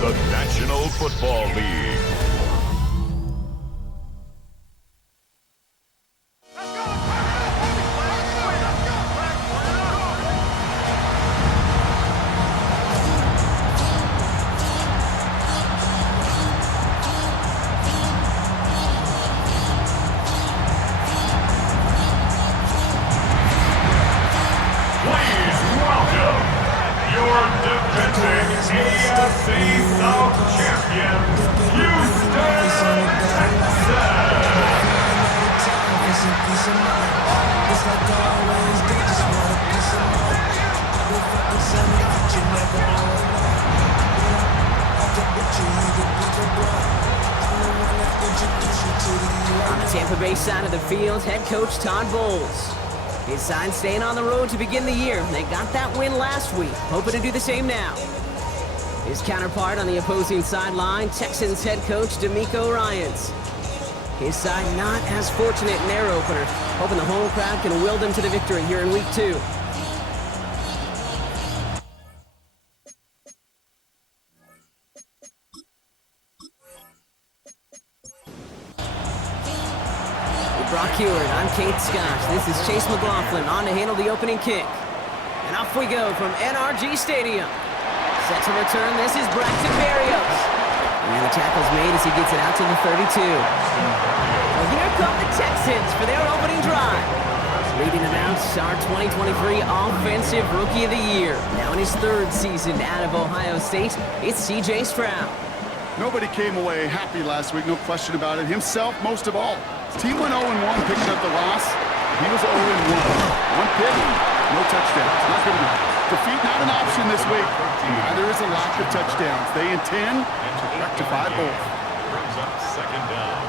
the National Football League. On the Tampa Bay side of the field, head coach Todd Bowles. His side staying on the road to begin the year. They got that win last week, hoping to do the same now. His counterpart on the opposing sideline, Texans head coach DeMeco Ryans. His side not as fortunate in their opener, hoping the home crowd can will them to the victory here in week 2. Brock Heward, I'm Kate Scott. This is Chase McLaughlin on to handle the opening kick. And off we go from NRG Stadium. Set to return, this is Braxton Berrios. And the tackle's made as he gets it out to the 32. Well, here come the Texans for their opening drive. Leading them out, our 2023 Offensive Rookie of the Year. Now in his 3rd season out of Ohio State, it's C.J. Stroud. Nobody came away happy last week, no question about it. Himself, most of all. His team went 0-1, picking up the loss. He was 0-1. 1 pick, no touchdowns. Not good enough. Defeat not an option this week. Neither is a lack of touchdowns. They intend to rectify both. Brings up 2nd down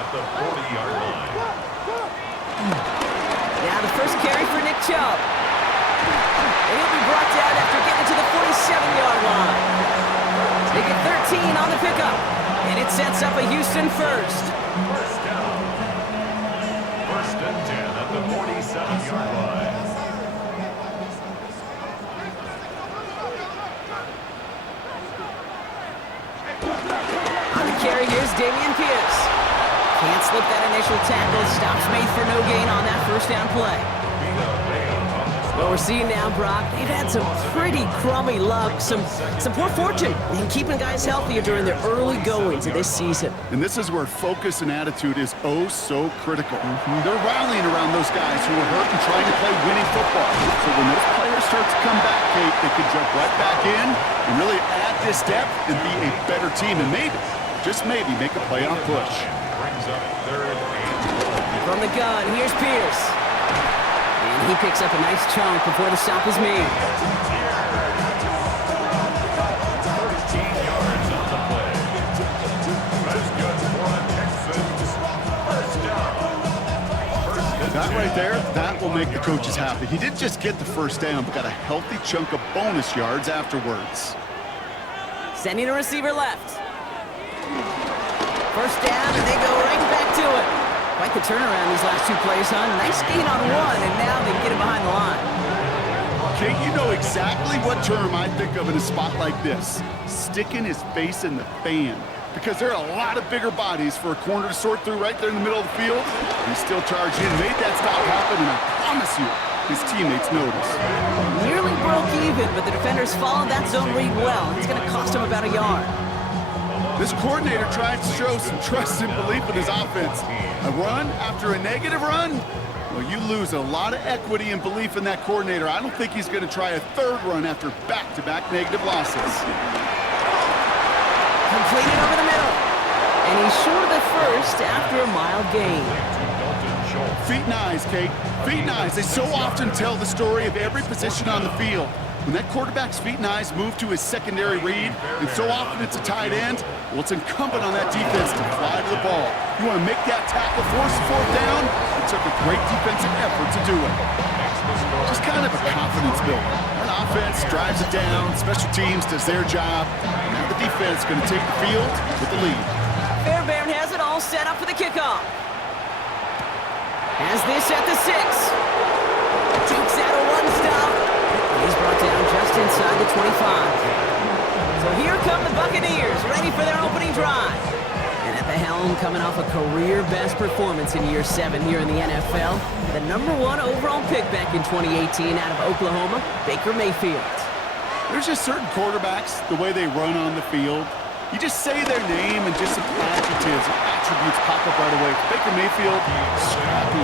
at the 40-yard line. Now the first carry for Nick Chubb. And he'll be brought down after getting to the 47-yard line. They get 13 on the pickup. And it sets up a Houston first. First down. 1st and 10 at the 47-yard line. On the carry, here's Dameon Pierce. Can't slip that initial tackle. Stops made for no gain on that first down play. What we're seeing now, Brock, they've had some pretty crummy luck, some poor fortune in keeping guys healthier during their early goings of this season. And this is where focus and attitude is oh so critical. They're rallying around those guys who are hurt and trying to play winning football. So when those players start to come back, Kate, they can jump right back in and really add this depth and be a better team and maybe, just maybe, make a playoff push. Brings up 3rd and 1. From the gun, here's Pierce. And he picks up a nice chunk before the stop is made. 13 yards on the play. That's good for the Texans. First down. That right there, that will make the coaches happy. He didn't just get the first down, but got a healthy chunk of bonus yards afterwards. Sending a receiver left. First down, and they go right back to it. Quite the turnaround these last 2 plays, huh? Nice gain on 1, and now they get him behind the line. Kate, you know exactly what term I think of in a spot like this. Sticking his face in the fan. Because there are a lot of bigger bodies for a corner to sort through right there in the middle of the field. He still charged in, made that stop happen, and I promise you, his teammates notice. Nearly broke even, but the defenders followed that zone read well. It's going to cost him about a yard. This coordinator tried to show some trust and belief in his offense. A run after a negative run? Well, you lose a lot of equity and belief in that coordinator. I don't think he's going to try a 3rd run after back-to-back negative losses. Completed over the middle. And he's short of the first after a mild gain. Feet and eyes, Kate. Feet and eyes. They so often tell the story of every position on the field. When that quarterback's feet and eyes move to his secondary read, and so often it's a tight end, well, it's incumbent on that defense to fly to the ball. You want to make that tackle, force the 4th down? It took a great defensive effort to do it. Just kind of a confidence builder. An offense drives it down, special teams does their job, and now the defense is going to take the field with the lead. Fairbairn has it all set up for the kickoff. Has this at the 6. Takes out a 1 stop. He's brought down just inside the 25. So So here come the Buccaneers, ready for their opening drive. And at the helm, coming off a career-best performance in Year 7 here in the NFL, the #1 overall pick back in 2018 out of Oklahoma, Baker Mayfield. There's just certain quarterbacks, the way they run on the field. You just say their name and just some adjectives and attributes pop up right away. Baker Mayfield, scrappy,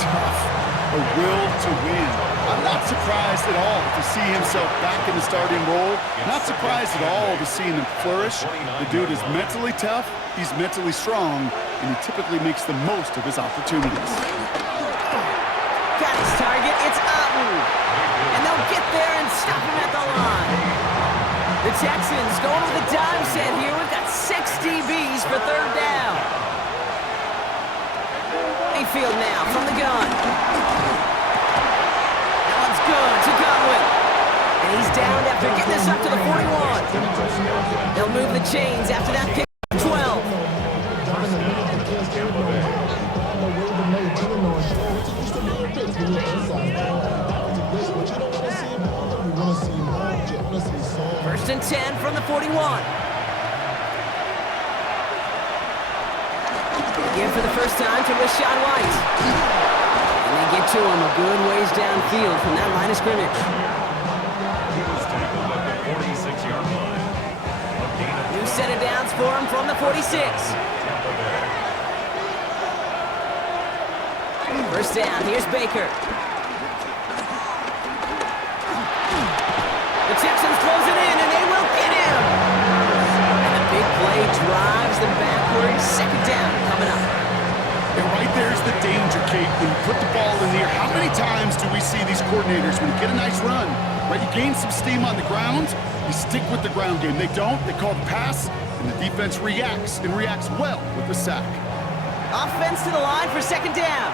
tough, a will to win. I'm not surprised at all to see himself back in the starting role. Not surprised at all to see him flourish. The dude is mentally tough, he's mentally strong, and he typically makes the most of his opportunities. Got his target, it's Otten. And they'll get there and stop him at the line. The Texans going with a dime set here. We've got 6 DBs for 3rd down. Mayfield now from the gun. That one's good to Godwin. And he's down after getting this up to the 41. They'll move the chains after that pick 12. First and 10 from the 41. Again for the first time to Rashad White. And they get to him a good ways downfield from that line of scrimmage. He was tackled at the 46-yard line. New set of downs for him from the 46. First down, here's Baker. The Texans close it in, and they will get him. And the big play drives them backwards. 2nd down coming up. And right there's the danger, Kate. When you put the ball in the air, how many times do we see these coordinators, when you get a nice run, right, you gain some steam on the ground, you stick with the ground game. They don't, they call the pass, and the defense reacts, and reacts well with the sack. Offense to the line for 2nd down.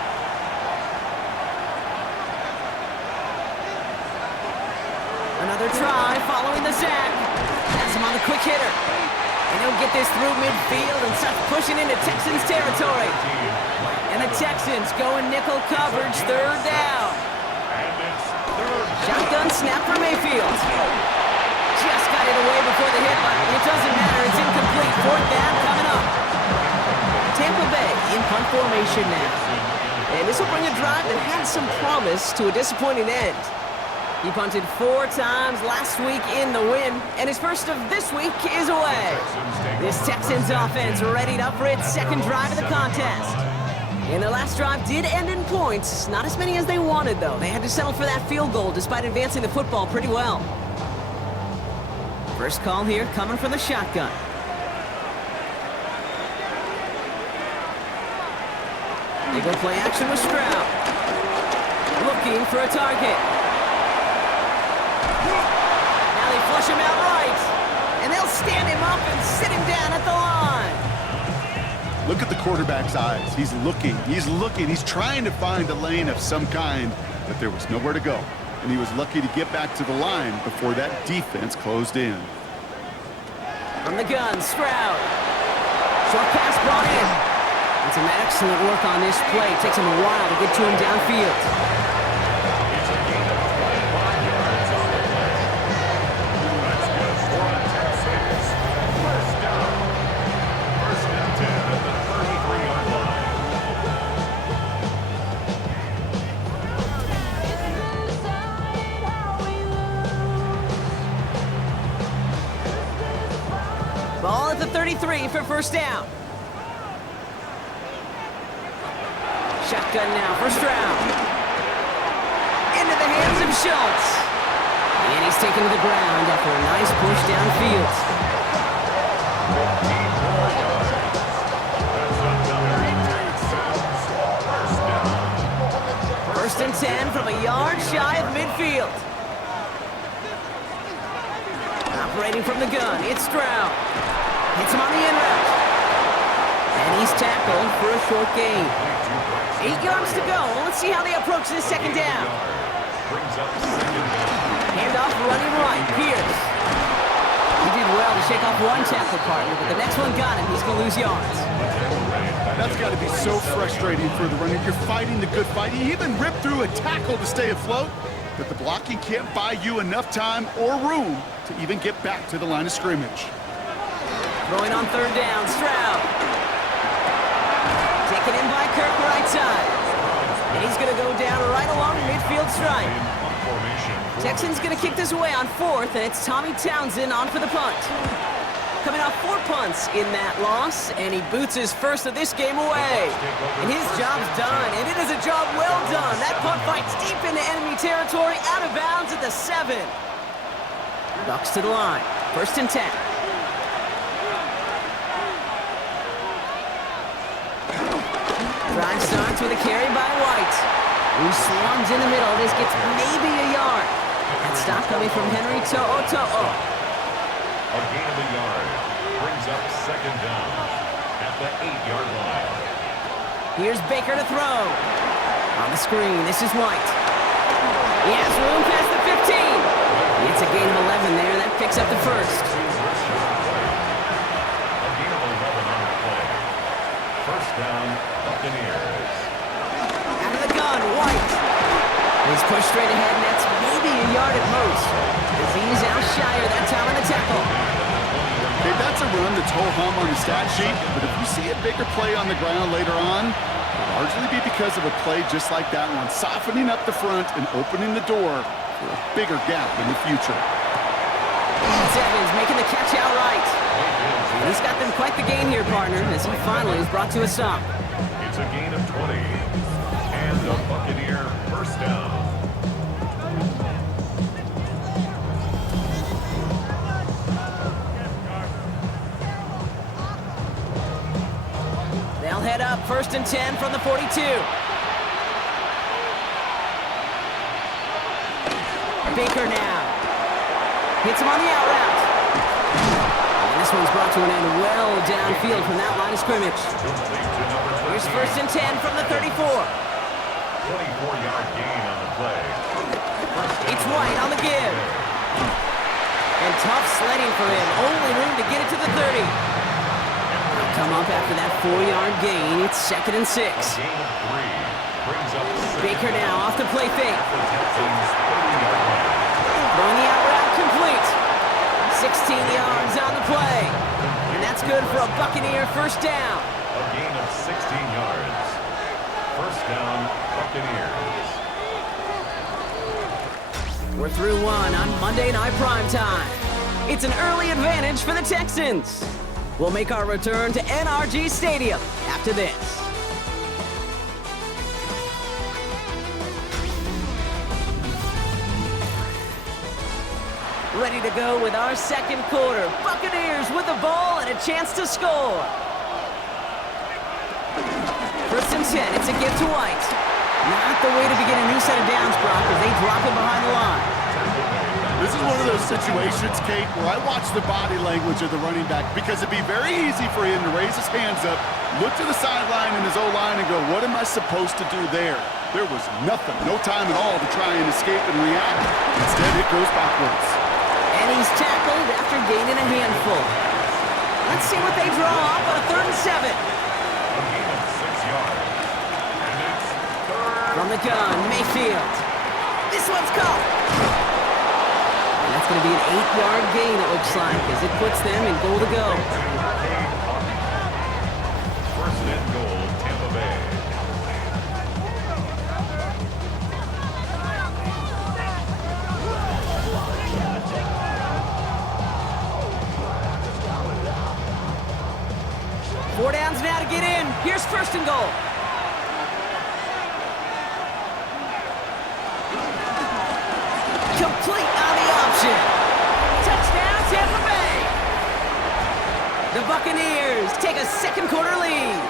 Another try following the sack. Has him on the quick hitter. And he'll get this through midfield and start pushing into Texans territory. And the Texans going nickel coverage, 3rd down. Shotgun snap for Mayfield. Just got it away before the hit, but it doesn't matter. It's incomplete. 4th down coming up. Tampa Bay in punt formation now. And this will bring a drive that had some promise to a disappointing end. He punted 4 times last week in the win, and his first of this week is away. This Texans offense readied up for its 2nd drive of the contest. And the last drive did end in points. Not as many as they wanted, though. They had to settle for that field goal despite advancing the football pretty well. First call here coming from the shotgun. They go play action with Stroud. Looking for a target. Flush him out right, and they'll stand him up and sit him down at the line. Look at the quarterback's eyes. He's looking, he's trying to find a lane of some kind, but there was nowhere to go. And he was lucky to get back to the line before that defense closed in. From the gun, Stroud. Short pass brought in. And some excellent work on this play. Takes him a while to get to him downfield. Ball at the 33 for 1st down. Shotgun now for Stroud. Into the hands of Schultz. And he's taken to the ground after a nice push downfield. First and 10 from a yard shy of midfield. Operating from the gun, it's Stroud. Hits him on the in route. And he's tackled for a short gain. 8 yards to go. Let's see how they approach this 2nd down. Handoff running right, Pierce. He did well to shake off one tackle partner, but the next one got him. He's going to lose yards. That's got to be so frustrating for the runner. You're fighting the good fight. He even ripped through a tackle to stay afloat, but the blocking can't buy you enough time or room to even get back to the line of scrimmage. Throwing on third down, Stroud. Taken in by Kirk, right side. And he's going to go down right along the midfield stripe. Texans going to kick this away on fourth, and it's Tommy Townsend on for the punt. Coming off 4 punts in that loss, and he boots his first of this game away. And his job's done, and it is a job well done. That punt fights deep into enemy territory, out of bounds at the 7. Bucks to the line, 1st and 10. Drive starts with a carry by White, who swarms in the middle. This gets maybe a yard. That stop coming from Henry To'o. A gain of a yard brings up 2nd down at the 8-yard line. Here's Baker to throw. On the screen, this is White. He has room past the 15. It's a gain of 11 there. That picks up the first. A gain of 11 on the play. 1st down, Buccaneers. Out of the gun, White. He's pushed straight ahead, and that's maybe a yard at most. As he's out shyer that time on the tackle. Okay, that's a run that's ho-hum on the stat sheet, but if you see a bigger play on the ground later on, it'll largely be because of a play just like that one, softening up the front and opening the door for a bigger gap in the future. Evans making the catch outright. And he's got them quite the gain here, partner, as he finally is brought to a stop. It's a gain of 20. And a Buccaneer 1st down. They'll head up 1st and 10 from the 42. Baker now. Hits him on the out route. And this one's brought to an end well downfield from that line of scrimmage. Here's 1st and 10 from the 34. 24-yard gain on the play. It's White on the give. And tough sledding for him. Only room to get it to the 30. They'll come up after that 4-yard gain. It's 2nd and 6. Gain of 3 brings up Baker now off the play fake. the Texans 30-yard line. Throwing the out route complete. 16 yards on the play. And that's good for a Buccaneer 1st down. A gain of 16 yards. 1st down, Buccaneers. We're through one on Monday Night Primetime. It's an early advantage for the Texans. We'll make our return to NRG Stadium after this. Ready to go with our 2nd quarter. Buccaneers with the ball and a chance to score. 1st and 10, it's a give to White. Not the way to begin a new set of downs, Brock, as they drop it behind the line. This is one of those situations, Kate, where I watch the body language of the running back because it'd be very easy for him to raise his hands up, look to the sideline in his O-line and go, what am I supposed to do there? There was nothing, no time at all to try and escape and react. Instead, it goes backwards. And he's tackled after gaining a handful. Let's see what they draw up on a 3rd and 7. A gain of 6 yards. And it's 3rd. From the gun, Mayfield. This one's caught. And that's going to be an 8-yard gain, it looks like, as it puts them in goal to go. 1st and goal, Tampa Bay. Four downs now to get in. Here's 1st and goal. Complete on the option. Touchdown, Tampa Bay. The Buccaneers take a 2nd quarter lead.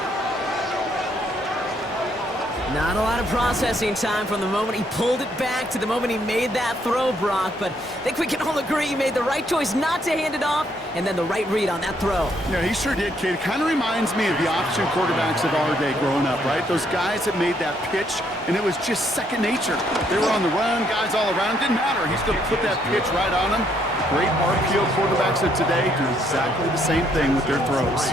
Not a lot of processing time from the moment he pulled it back to the moment he made that throw, Brock, but I think we can all agree he made the right choice not to hand it off, and then the right read on that throw. Yeah, he sure did, kid. It kind of reminds me of the option quarterbacks of our day growing up, right? Those guys that made that pitch, and it was just second nature. They were on the run, guys all around. Didn't matter. He's going to put that pitch right on them. Great RPO quarterbacks of today do exactly the same thing with their throws.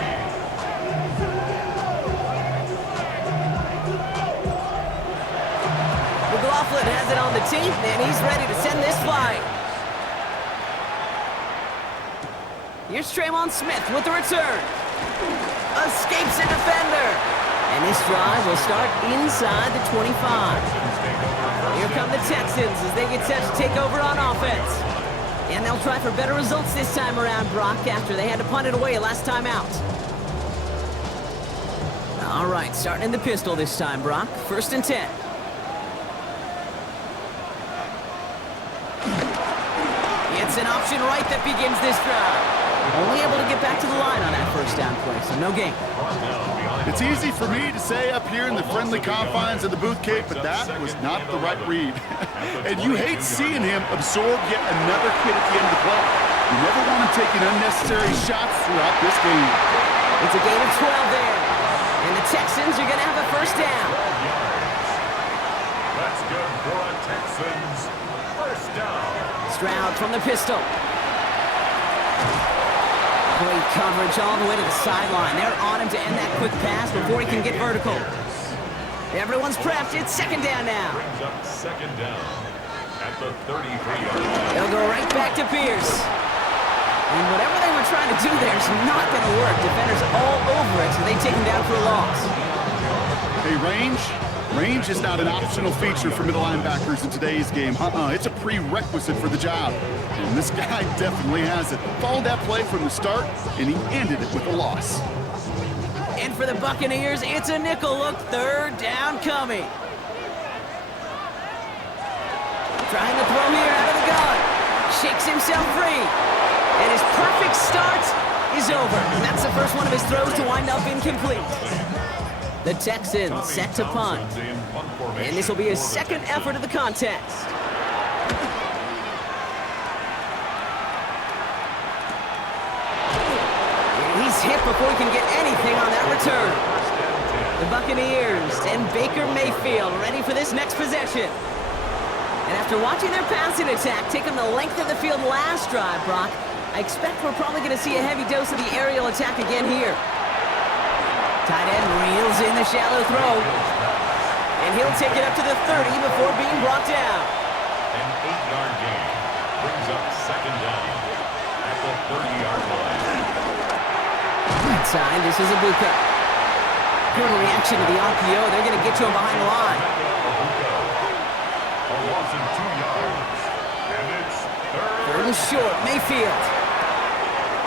McLaughlin Mayfield has it on the tape, and he's ready to send this flight. Here's Traymon Smith with the return. Escapes a defender. And this drive will start inside the 25. Here come the Texans as they get set to take over on offense. And they'll try for better results this time around, Brock, after they had to punt it away last time out. All right, starting in the pistol this time, Brock. 1st and 10. It's an option right that begins this drive. Only able to get back to the line on that 1st down play, so no gain. It's easy for me to say up here in the friendly confines of the booth, Kate, but that was not the right read. And you hate seeing him absorb yet another kid at the end of the play. You never want him taking unnecessary shots throughout this game. It's a gain of 12 there. And the Texans are going to have a 1st down. That's good for the Texans. 1st down. Stroud from the pistol. Great coverage all the way to the sideline. They're on him to end that quick pass before he can get vertical. Everyone's prepped. It's 2nd down now. Brings up 2nd down at the 33-yard line. They'll go right back to Pierce. And whatever they were trying to do there is not going to work. Defenders all over it, so they take him down for a loss. Hey, range is not an optional feature for middle linebackers in today's game. It's a prerequisite for the job. And this guy definitely has it. Followed that play from the start, and he ended it with a loss. And for the Buccaneers, it's a nickel look. 3rd down coming. Trying to throw here out of the gun. Shakes himself free. And his perfect start is over. And that's the first one of his throws to wind up incomplete. The Texans set to punt. And this will be his 2nd effort of the contest. And he's hit before he can get anything on that return. The Buccaneers and Baker Mayfield ready for this next possession. And after watching their passing attack take them the length of the field last drive, Brock, I expect we're probably going to see a heavy dose of the aerial attack again here. Tight end reels in the shallow throw. And he'll take it up to the 30 before being brought down. An 8-yard gain brings up 2nd down at the 30-yard line. That time, this is a Bucca. Good reaction to the RPO. They're going to get to him behind the line. A loss of 2 yards. And it's 3rd and short, Mayfield.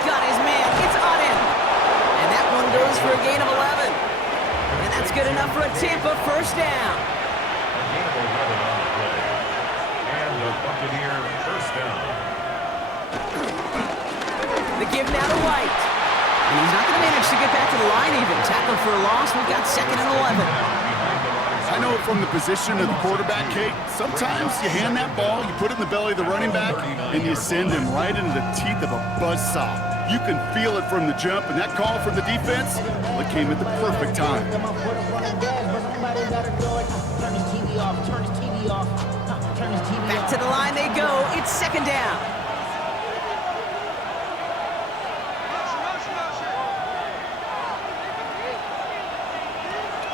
Got his man, it's on him. And that one goes for a gain of 11. And that's good enough for a Tampa 1st down. a gain of 11 on the play. And the Buccaneer 1st down. The give now to White. And he's not going to manage to get back to the line even. Tackled for a loss. We've got 2nd and 11. I know it from the position of the quarterback, Kate. Sometimes you hand that ball, you put it in the belly of the running back, and you send him right into the teeth of a buzzsaw. You can feel it from the jump, and that call from the defense, well, it came at the perfect time. Back to the line they go. It's 2nd down.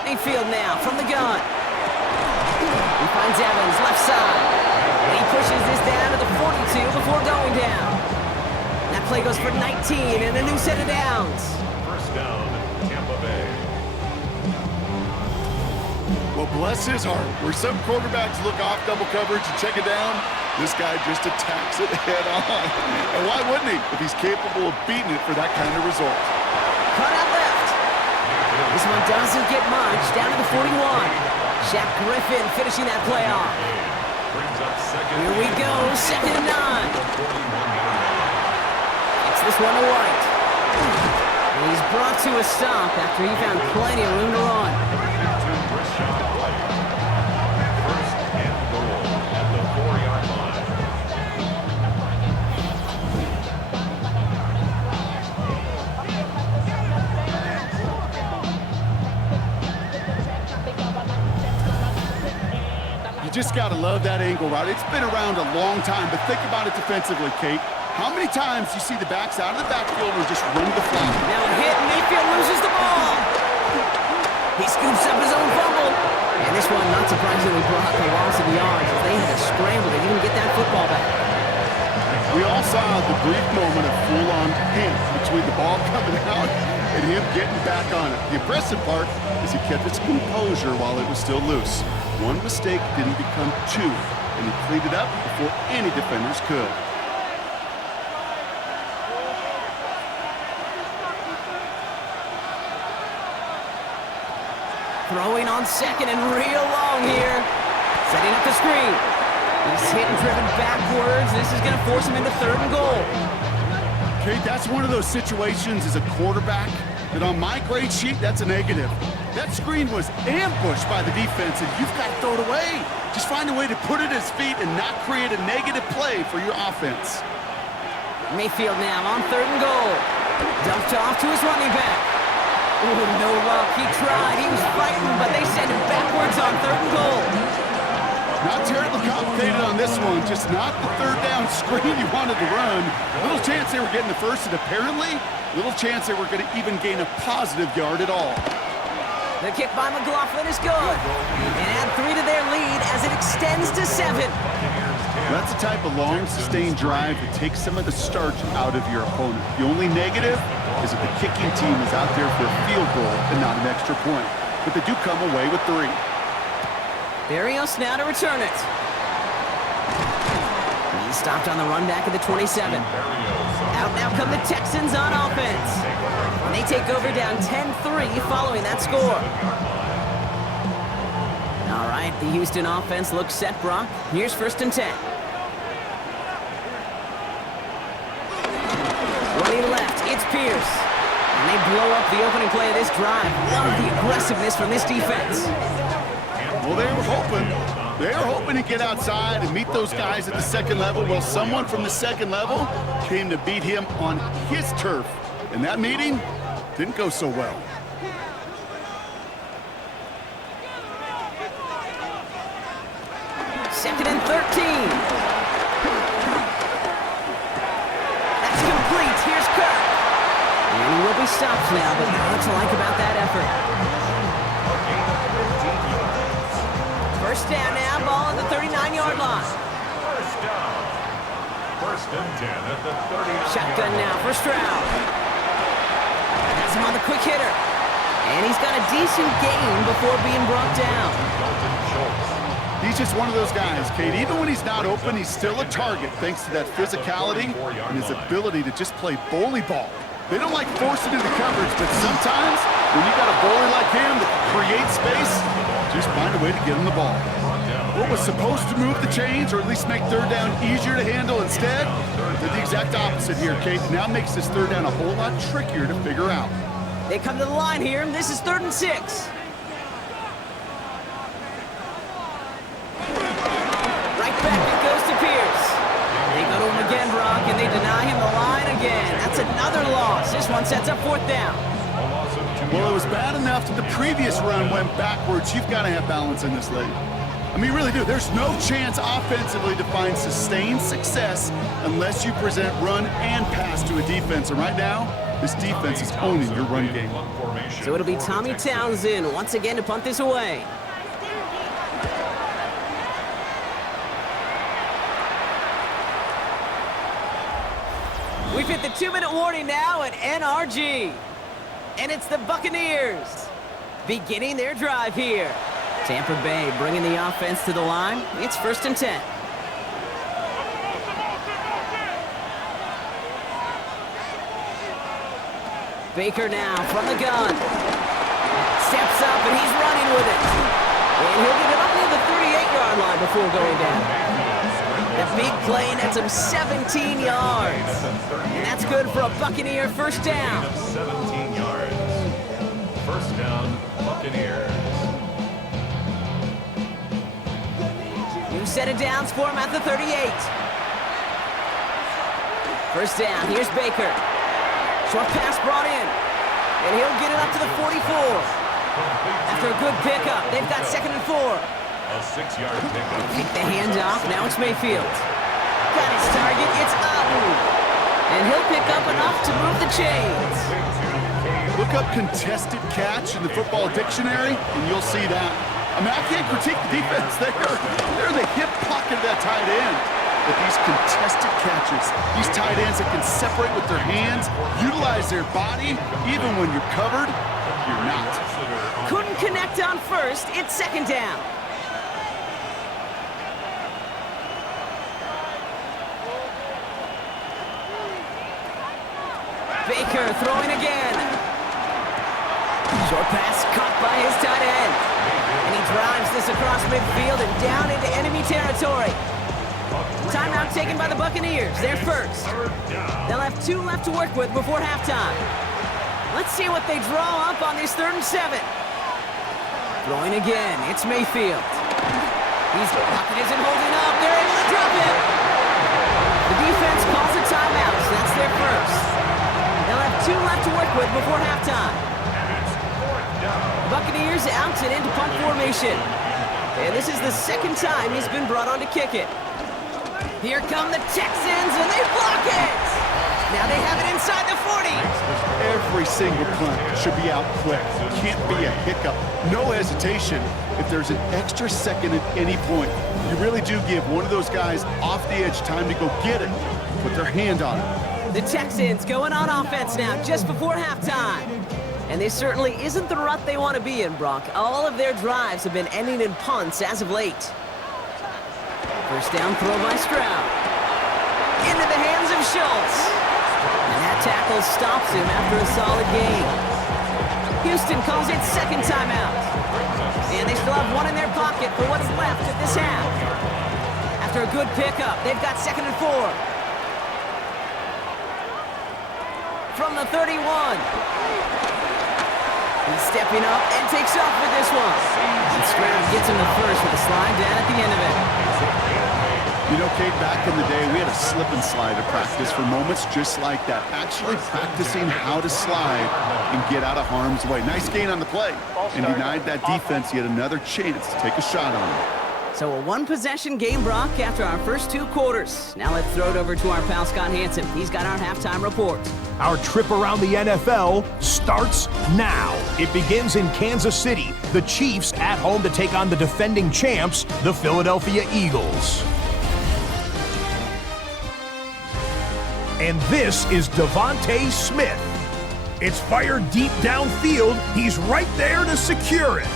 Mayfield now from the gun. He finds Evans left side. And he pushes this down to the 42 before going down. That play goes for 19 and a new set of downs. 1st down, Tampa Bay. Well, bless his heart. Where some quarterbacks look off double coverage and check it down, this guy just attacks it head on. And why wouldn't he if he's capable of beating it for that kind of result? Cut out left. This one doesn't get much. Down to the 41. Shaq Griffin finishing that play off. Brings up 2nd. Here we go. 2nd and 9. It's this one to White. And he's brought to a stop after he found plenty of room to run. Just got to love that angle route. It's been around a long time, but think about it defensively, Kate. How many times you see the backs out of the backfield or just run the flat? Now a hit, Mayfield loses the ball. He scoops up his own fumble. And this one, not surprisingly, brought the loss of yards as they had to scramble to even get that football back. We all saw the brief moment of full-on panic between the ball coming out and him getting back on it. The impressive part is he kept his composure while it was still loose. One mistake didn't become two, and he cleaned it up before any defenders could. Throwing on second and real long here. Setting up the screen. He's hit and driven backwards. This is going to force him into 3rd and goal. Okay, that's one of those situations as a quarterback that on my grade sheet, that's a negative. That screen was ambushed by the defense, and you've got to throw it away. Just find a way to put it at his feet and not create a negative play for your offense. Mayfield now on 3rd and goal. Dumped off to his running back. Ooh, no luck. He tried. He was fighting, but they sent him backwards on 3rd and goal. Not terribly complicated on this one. Just not the 3rd down screen you wanted to run. Little chance they were getting the first, and apparently, little chance they were going to even gain a positive yard at all. The kick by McLaughlin is good. And add 3 to their lead as it extends to 7. That's the type of long, sustained drive that takes some of the starch out of your opponent. The only negative is that the kicking team is out there for a field goal and not an extra point. But they do come away with 3. Barrios now to return it. He's stopped on the run back at the 27. Out now come the Texans on offense. And they take over down 10-3 following that score. All right, the Houston offense looks set, Brock. Here's 1st and 10. Running left, it's Pierce. And they blow up the opening play of this drive. Love the aggressiveness from this defense. Well, they were hoping to get outside and meet those guys at the 2nd level. Well, someone from the 2nd level came to beat him on his turf. And that meeting didn't go so well. Second and 13. That's complete. Here's Kirk. And he will be stopped now, but what to like about that effort? 1st down now, ball at the 39-yard line. 1st down. 1st and 10 at the 39. Shotgun now for Stroud. That's him on the quick hitter. And he's got a decent gain before being brought down. He's just one of those guys, Kate. Even when he's not open, he's still a target thanks to that physicality and his ability to just play bully ball. They don't like forcing into coverage, but sometimes when you got a bully like him that can create space, just find a way to get him the ball. What was supposed to move the chains or at least make 3rd down easier to handle instead, did the exact opposite here, Kate. Now makes this 3rd down a whole lot trickier to figure out. They come to the line here. This is 3rd and 6. Right back it goes to Pierce. They go to him again, Brock, and they deny him the line again. That's another loss. This one sets up 4th down. Well, it was bad enough that the previous run went backwards. You've got to have balance in this league. I mean, you really do. There's no chance offensively to find sustained success unless you present run and pass to a defense. And right now, this defense is owning your run game. So it'll be Tommy Townsend once again to punt this away. We've hit the 2-minute warning now at NRG. And it's the Buccaneers beginning their drive here. Tampa Bay bringing the offense to the line. It's 1st and 10. Baker now from the gun. Steps up and he's running with it. And he'll get it up near the 38-yard line before going down. The big play nets him 17 yards. And that's good for a Buccaneer 1st down. 17 yards. 1st down, Buccaneers. New set of downs for him at the 38. 1st down, here's Baker. Short pass brought in. And he'll get it up to the 44. After a good pickup, they've got 2nd and 4. A 6-yard pickup. Take the handoff, now it's Mayfield. Got his target, it's up. And he'll pick up enough to move the chains. Look up contested catch in the football dictionary, and you'll see that. I mean, I can't critique the defense. They're in the hip pocket of that tight end. But these contested catches, these tight ends that can separate with their hands, utilize their body, even when you're covered, you're not. Couldn't connect on first. It's second down. Baker throwing again. Short pass caught by his tight end. And he drives this across midfield and down into enemy territory. Timeout taken by the Buccaneers. They're first. They'll have 2 left to work with before halftime. Let's see what they draw up on this 3rd and 7. Throwing again. It's Mayfield. He's pocket isn't holding up. They're able to drop it. The defense calls a timeout. So that's their first. They'll have 2 left to work with before halftime. The Buccaneers out and into punt formation. And this is the 2nd time he's been brought on to kick it. Here come the Texans, and they block it! Now they have it inside the 40. Every single punt should be out quick. Can't be a hiccup. No hesitation. If there's an extra second at any point, you really do give one of those guys off the edge time to go get it. Put their hand on it. The Texans going on offense now, just before halftime. And this certainly isn't the rut they want to be in, Brock. All of their drives have been ending in punts as of late. First down throw by Stroud. Into the hands of Schultz. And that tackle stops him after a solid gain. Houston calls it 2nd timeout. And they still have 1 in their pocket for what's left of this half. After a good pickup, they've got 2nd and 4. From the 31. He's stepping up and takes off with this one. And Stroud gets him the first with a slide down at the end of it. You know, Kate, back in the day, we had a slip and slide at practice for moments just like that. Actually practicing how to slide and get out of harm's way. Nice gain on the play. And denied that defense yet another chance to take a shot on him. So a 1-possession game, Brock, after our first 2 quarters. Now let's throw it over to our pal Scott Hansen. He's got our halftime report. Our trip around the NFL starts now. It begins in Kansas City. The Chiefs at home to take on the defending champs, the Philadelphia Eagles. And this is Devontae Smith. It's fired deep downfield. He's right there to secure it.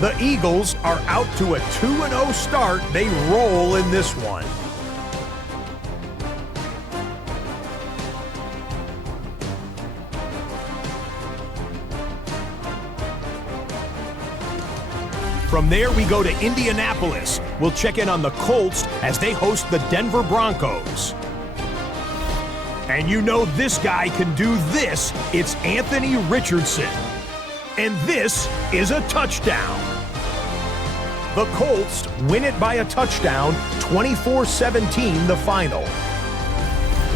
The Eagles are out to a 2-0 start. They roll in this one. From there, we go to Indianapolis. We'll check in on the Colts as they host the Denver Broncos. And you know this guy can do this. It's Anthony Richardson. And this is a touchdown. The Colts win it by a touchdown, 24-17 the final.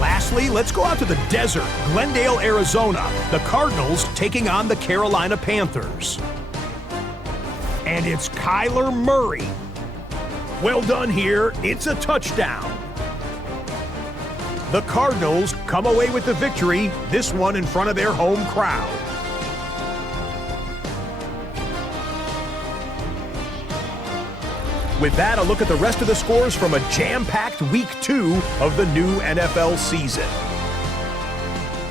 Lastly, let's go out to the desert, Glendale, Arizona. The Cardinals taking on the Carolina Panthers. And it's Kyler Murray. Well done here. It's a touchdown. The Cardinals come away with the victory, this one in front of their home crowd. With that, a look at the rest of the scores from a jam-packed Week 2 of the new NFL season.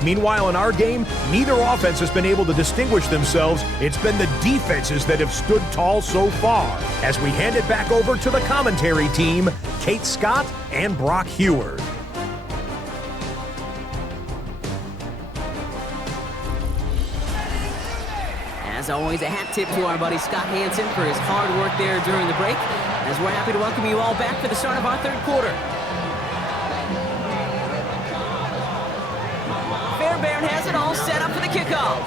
Meanwhile, in our game, neither offense has been able to distinguish themselves. It's been the defenses that have stood tall so far. As we hand it back over to the commentary team, Kate Scott and Brock Heward. As always, a hat tip to our buddy Scott Hansen for his hard work there during the break, as we're happy to welcome you all back for the start of our 3rd quarter. Fairbairn has it all set up for the kickoff.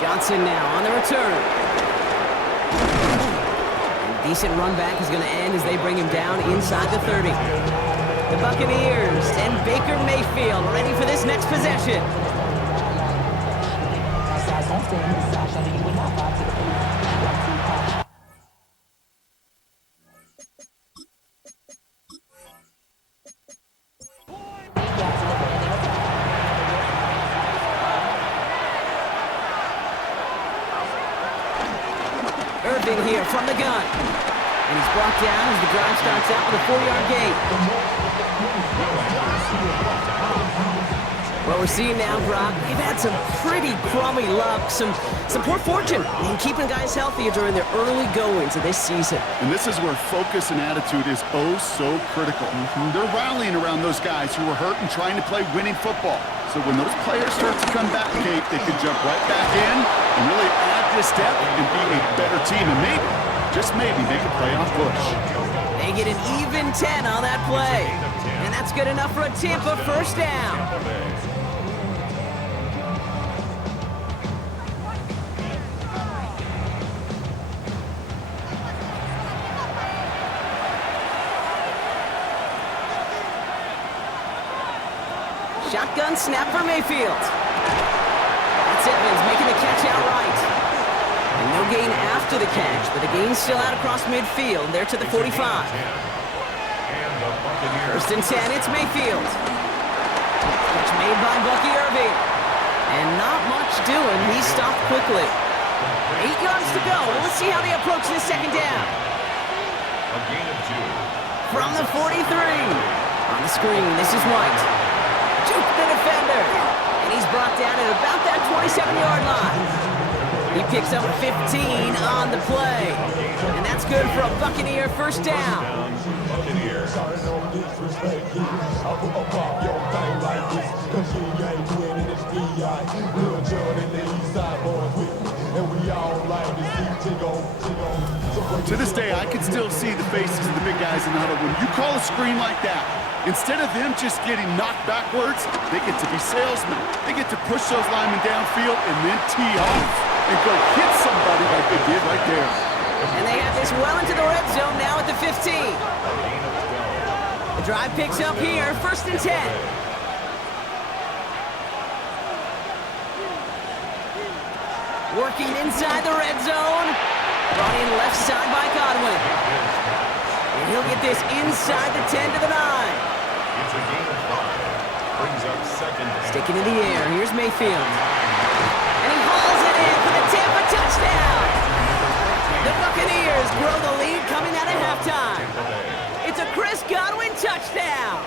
Johnson now on the return. And decent run back is going to end as they bring him down inside the 30. The Buccaneers and Baker Mayfield ready for this next possession. Irving here from the gun. And he's brought down as the drive starts out with a 4-yard gain. What we're seeing now, Brock, we've had some pretty crummy luck, some poor fortune in keeping guys healthy during their early goings of this season. And this is where focus and attitude is oh so critical. They're rallying around those guys who were hurt and trying to play winning football. So when those players start to come back, Kate, they can jump right back in and really add this step and be a better team and maybe, just maybe, make a playoff push. They get an even 10 on that play. And that's good enough for a Tampa first down. Shotgun snap for Mayfield. That's Evans making the catch outright. And no gain after the catch, but the gain's still out across midfield. There to the 45. First and 10, it's Mayfield. Catch made by Bucky Irving. And not much doing. He stopped quickly. 8 yards to go. Let's see how they approach this second down. A gain of 2. From the 43. On the screen, this is White. Juke the defender. And he's brought down at about that 27-yard line. He picks up 15 on the play. And that's good for a Buccaneer first down. Buccaneers. To this day, I can still see the faces of the big guys in the huddle. When you call a screen like that, instead of them just getting knocked backwards, they get to be salesmen. They get to push those linemen downfield and then tee off and go hit somebody like they did right there. And they have this well into the red zone now at the 15. The drive picks up here, first and 10. Working inside the red zone. Brought in left side by Godwin. And he'll get this inside the 10 to the 9. It's a gain of 5. Brings up second down. Sticking in the air, here's Mayfield. And he hauls it in for the Tampa touchdown. The Buccaneers grow the lead coming out of halftime. It's a Chris Godwin touchdown.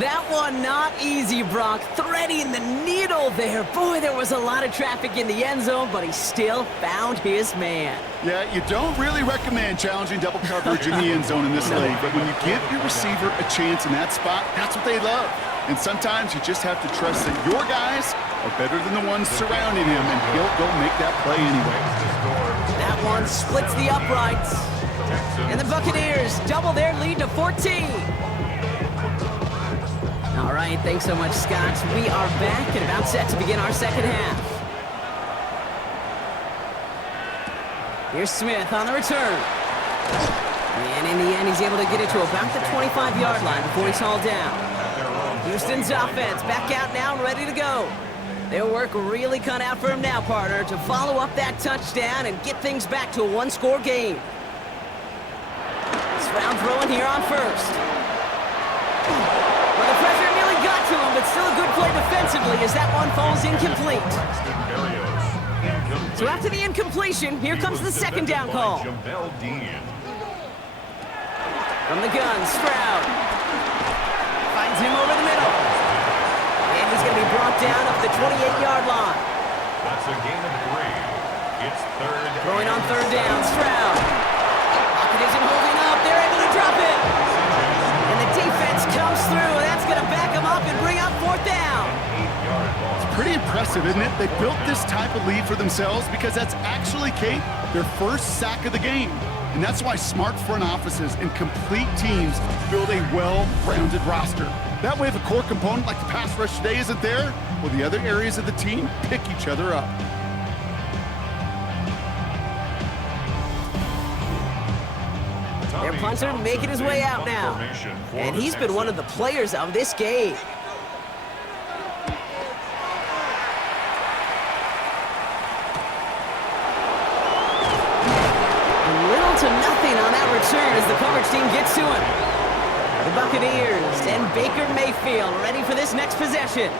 That one not easy, Brock. Threading the needle there. Boy, there was a lot of traffic in the end zone, but he still found his man. Yeah, you don't really recommend challenging double coverage in the end zone in this league, but when you give your receiver a chance in that spot, that's what they love. And sometimes you just have to trust that your guys are better than the ones surrounding him, and he'll go make that play anyway. That one splits the uprights. And the Buccaneers double their lead to 14. All right, thanks so much, Scott. We are back and about set to begin our second half. Here's Smith on the return. And in the end, he's able to get it to about the 25-yard line before he's hauled down. Houston's offense back out now and ready to go. Their work really cut out for him now, partner, to follow up that touchdown and get things back to a one-score game. Stroud throwing here on first. Well, the pressure nearly got to him, but still a good play defensively as that one falls incomplete. So after the incompletion, here comes the second down call. From the gun, Stroud finds him over the middle. And he's going to be brought down up the 28-yard line. That's a gain of 3. It's third. Throwing on third down, Stroud. Pocket isn't holding up. They're able to drop it. And the defense comes through. That's going to back them up and bring up fourth down. It's pretty impressive, isn't it? They built this type of lead for themselves because that's actually, Kate, their first sack of the game. And that's why smart front offices and complete teams build a well-rounded roster. That way, if a core component like the pass rush today isn't there, well, the other areas of the team pick each other up. Their punter making his way out now. And he's been one of the players of this game. Little to nothing on that return as the coverage team gets to him. The Buccaneers and Baker Mayfield ready for this next possession.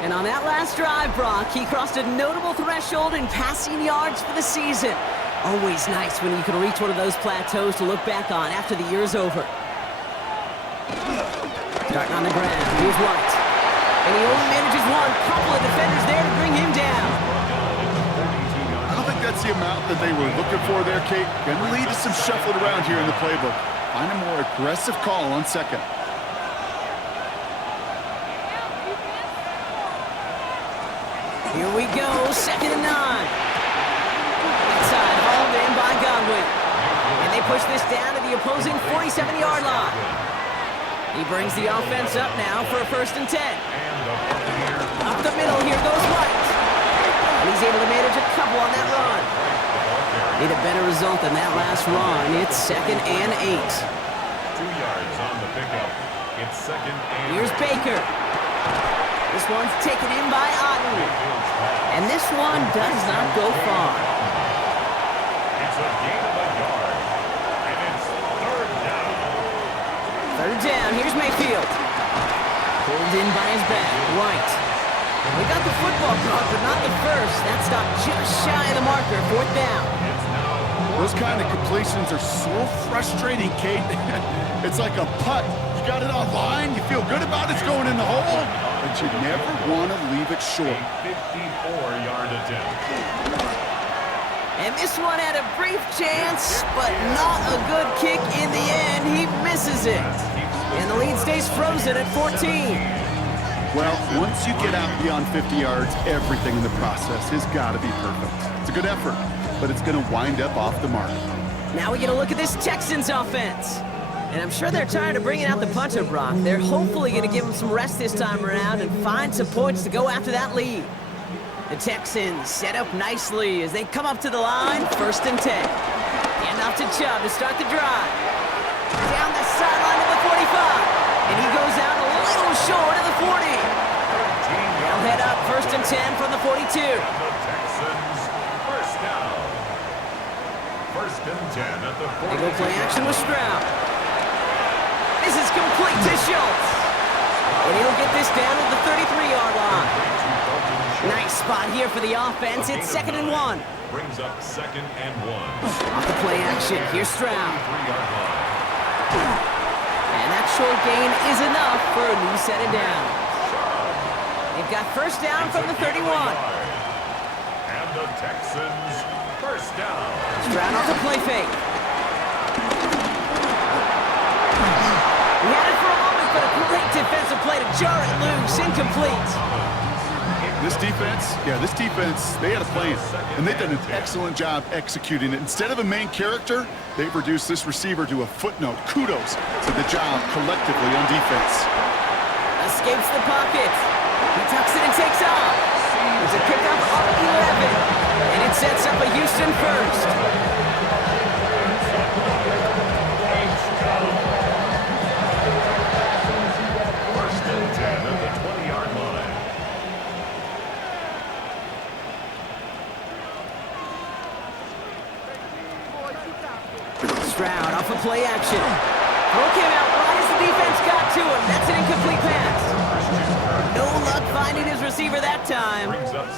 And on that last drive, Brock, he crossed a notable threshold in passing yards for the season. Always nice when you can reach one of those plateaus to look back on after the year's over. Starting on the ground, here's White. And he only manages one. Couple of defenders there to bring him down. I don't think that's the amount that they were looking for there, Kate. Gonna lead to some shuffling around here in the playbook. Find a more aggressive call on second. Here we go, 2nd and 9. Inside, hauled in by Godwin. And they push this down to the opposing 47-yard line. He brings the offense up now for a 1st and 10. Up the middle, here goes White. And he's able to manage a couple on that run. Need a better result than that last run. It's 2nd and 8. 2 yards on the pickup. It's 2nd and 8. Here's Baker. This one's taken in by Otten. And this one does not go far. It's a gain of a yard. And it's 3rd down. 3rd down, here's Mayfield. Pulled in by his back, White. We got the football caught, but not the first. That stopped just shy of the marker, 4th down. Those kind of completions are so frustrating, Kate. It's like a putt. You got it on line, you feel good about it's going in the hole, but you never want to leave it short. A 54-yard attempt. And this one had a brief chance, but not a good kick in the end. He misses it. And the lead stays frozen at 14. Well, once you get out beyond 50 yards, everything in the process has got to be perfect. It's a good effort, but it's going to wind up off the mark. Now we get a look at this Texans offense. And I'm sure they're tired of bringing out the punter, Brock. They're hopefully going to give him some rest this time around and find some points to go after that lead. The Texans set up nicely as they come up to the line, 1st and 10. And off to Chubb to start the drive. Down the sideline to the 45. And he goes out a little short of the 40. They'll head up 1st and 10 from the 42. The Texans, 1st down. 1st and 10 at the 40. They go play action with Stroud. This is complete to Schultz. And he'll get this down to the 33-yard line. Nice spot here for the offense. It's 2nd and 1. Brings up 2nd and 1. Off the play action. Here's Stroud. 3-yard line. And that short gain is enough for a new set of downs. They've got 1st down from the 31. And the Texans, 1st down. Stroud off the play fake. He had it for a moment, but a great defensive play to jar it loose. Incomplete. This defense, they had a plan, and they've done an excellent job executing it. Instead of a main character, they've reduced this receiver to a footnote. Kudos to the job collectively on defense. Escapes the pocket. He tucks it and takes off. There's a pickup up 11. And it sets up a Houston 1st. Stroud off of play action. Throw came out right as the defense got to him. That's an incomplete pass. No luck finding his receiver that time.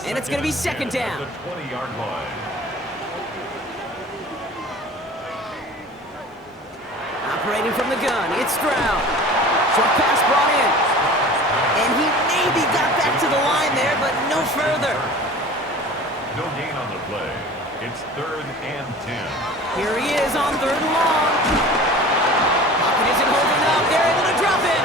And it's going to be 2nd down. 20-yard line. Operating from the gun, it's Stroud. Short pass brought in. And he maybe got back to the line there, but no further. No gain on the play. It's 3rd and 10. Here he is on 3rd and long. Pocket isn't holding up. They're able to drop it.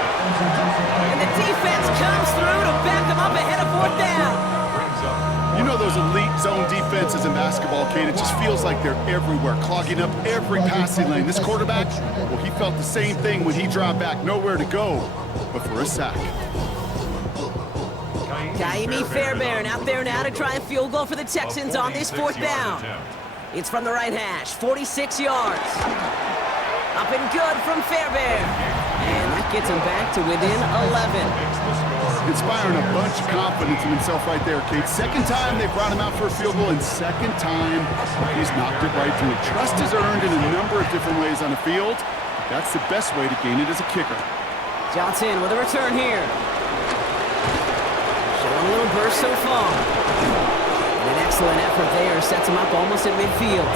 And the defense comes through to back them up ahead of 4th down. You know those elite zone defenses in basketball, Kate, it just feels like they're everywhere, clogging up every passing lane. This quarterback, well, he felt the same thing when he dropped back, nowhere to go but for a sack. Kaimi Fairbairn out there now to try a field goal for the Texans on this 4th down. It's from the right hash, 46 yards. Up and good from Fairbairn. And that gets him back to within 11. Inspiring a bunch of confidence in himself right there, Kate. 2nd time they brought him out for a field goal, and 2nd time he's knocked it right through. Trust is earned in a number of different ways on the field. That's the best way to gain it as a kicker. Johnson with a return here. Showing a little burst so far. And an excellent effort there sets him up almost at midfield.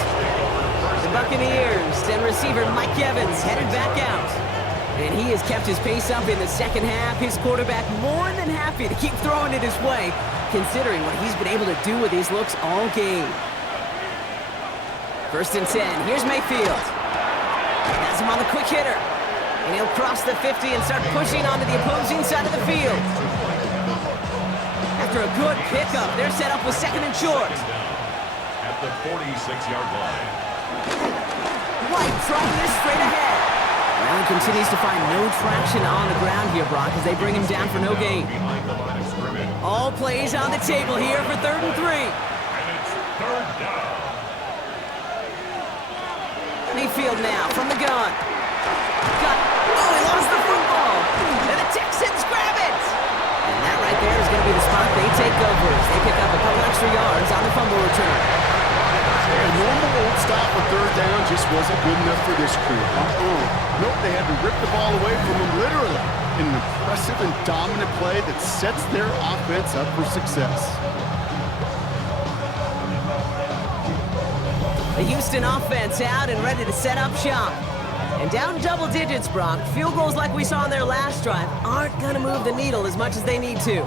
The Buccaneers and receiver Mike Evans headed back out. And he has kept his pace up in the second half. His quarterback more than happy to keep throwing it his way, considering what he's been able to do with these looks all game. 1st and 10. Here's Mayfield. Has him on the quick hitter. And he'll cross the 50 and start pushing onto the opposing side of the field. After a good pickup, they're set up with 2nd and short. At the 46-yard line. White trying this straight ahead. Allen continues to find no traction on the ground here, Brock, as they bring him down for no gain. All plays on the table here for 3rd and 3. And it's 3rd down. Mayfield now from the gun. He lost the football. And the Texans grab it. And that right there is going to be the spot they take over as they pick up a couple extra yards on the fumble return. A normal old stop for 3rd down just wasn't good enough for this crew. Nope, they had to rip the ball away from them literally in an impressive and dominant play that sets their offense up for success. The Houston offense out and ready to set up shop. And down double digits, Brock. Field goals like we saw on their last drive aren't going to move the needle as much as they need to.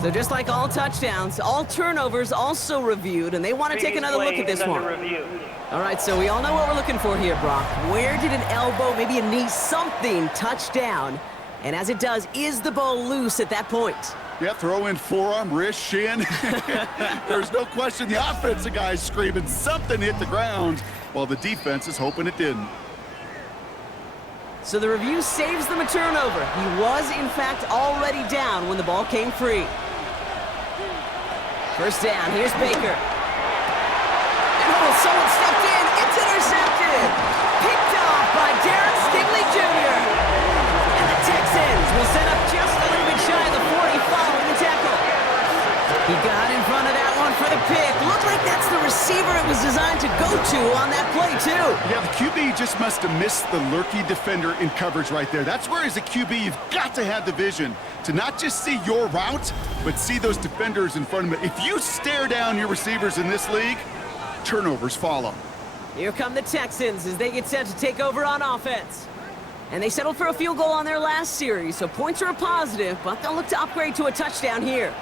So just like all touchdowns, all turnovers also reviewed, and they want to take another look at this one. All right, so we all know what we're looking for here, Brock. Where did an elbow, maybe a knee, something touch down? And as it does, is the ball loose at that point? Yeah, throw in forearm, wrist, shin. There's no question the offensive guy is screaming something hit the ground, while the defense is hoping it didn't. So the review saves them a turnover. He was, in fact, already down when the ball came free. 1st down, here's Baker. And someone stepped in, it's intercepted! Picked off by Darren Stigley Jr. And the Texans will set up just a little bit shy of the 40 following the tackle. He got in front of that one for the pick. Looked like that's the receiver it was designed to go to on that play, too. Yeah, the QB just must have missed the lurky defender in coverage right there. That's where, as a QB, you've got to have the vision to not just see your route, but see those defenders in front of it. If you stare down your receivers in this league, turnovers follow. Here come the Texans as they get set to take over on offense. And they settled for a field goal on their last series, so points are a positive, but they'll look to upgrade to a touchdown here.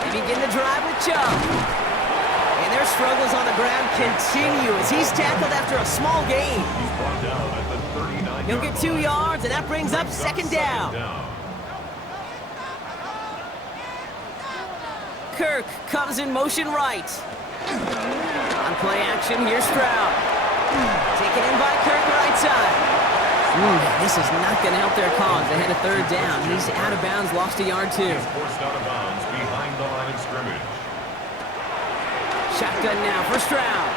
They begin the drive with Chubb. And their struggles on the ground continue as he's tackled after a small gain. He's brought down at the 39-yard He'll get 2 yards, and that brings up 2nd down. Kirk comes in motion right. On play action, here's Stroud. Taken in by Kirk right side. This is not going to help their cause ahead of 3rd down. He's out of bounds, lost a yard too. He's forced out of bounds behind the line of scrimmage. Shotgun now for Stroud.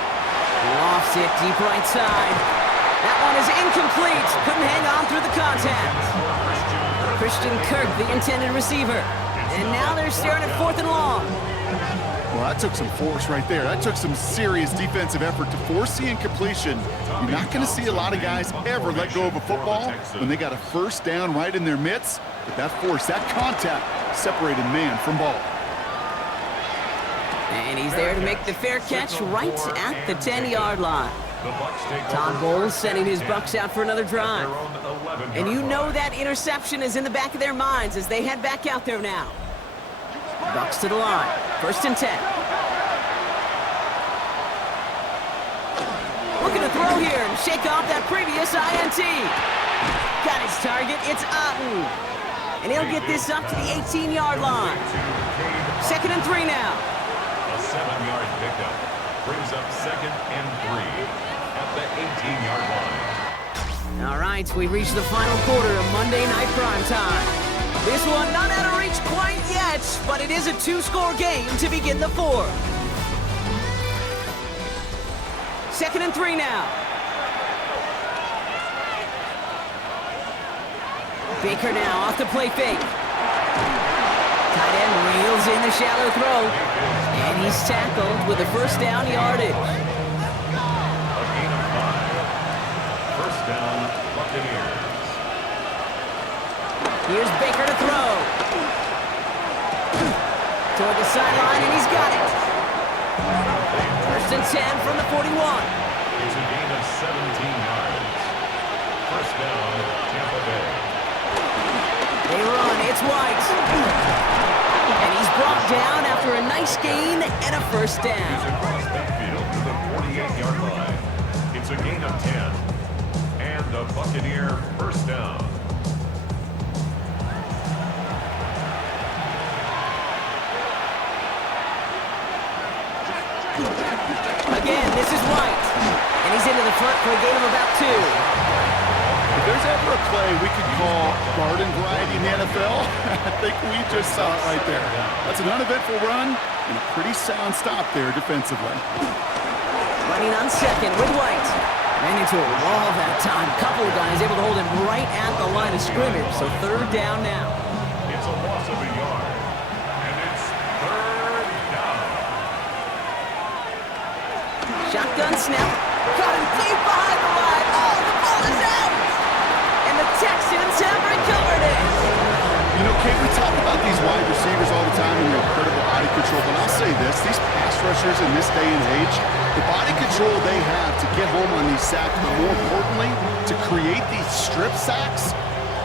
Lofts it deep right side. That one is incomplete. Couldn't hang on through the contact. Christian Kirk, the intended receiver. And now they're staring at 4th and long. Well, that took some force right there. That took some serious defensive effort to force the incompletion. You're not going to see a lot of guys ever let go of a football when they got a 1st down right in their midst. But that force, that contact, separated man from ball. And he's there to make the fair catch right at the 10-yard line. Todd Bowles sending his Bucs out for another drive. And you know that interception is in the back of their minds as they head back out there now. Bucs to the line. 1st and 10. Looking to throw here and shake off that previous INT. Got his target. It's Otten. And he'll get this up to the 18-yard line. 2nd and 3 now. A 7-yard pickup brings up 2nd and 3 at the 18-yard line. All right, we've reached the final quarter of Monday Night Primetime. This one not out of reach quite yet, but it is a 2-score game to begin the 4th. 2nd and 3 now. Baker now off the play fake. Tight end reels in the shallow throw. And he's tackled with a 1st down yardage. A gain of 5. 1st down, Buccaneers. Here's Baker to throw. Toward the sideline, and he's got it. First and 10 from the 41. It's a gain of 17 yards. First down, Tampa Bay. They run, it's White. And he's brought down after a nice gain and a first He's down. across midfield to the 48-yard line. It's a gain of 10. And a Buccaneer first down. Again, this is White. And he's into the front for a gain of about 2. If there's ever a play we could call garden variety in the NFL, I think we just saw it right there. That's an uneventful run and a pretty sound stop there defensively. Running on second with White. Ran into a wall that time. Couple of guys able to hold him right at the line of scrimmage. So third down now. It's a loss of a yard. And it's third down. Shotgun snap. Got him deep behind the line. Oh, the ball is out. And the Texans have recovered it. You know, Kate, we talk about these wide receivers all the time and their incredible body control, but I'll say this, these pass rushers in this day and age, the body control they have to get home on these sacks, but more importantly, to create these strip sacks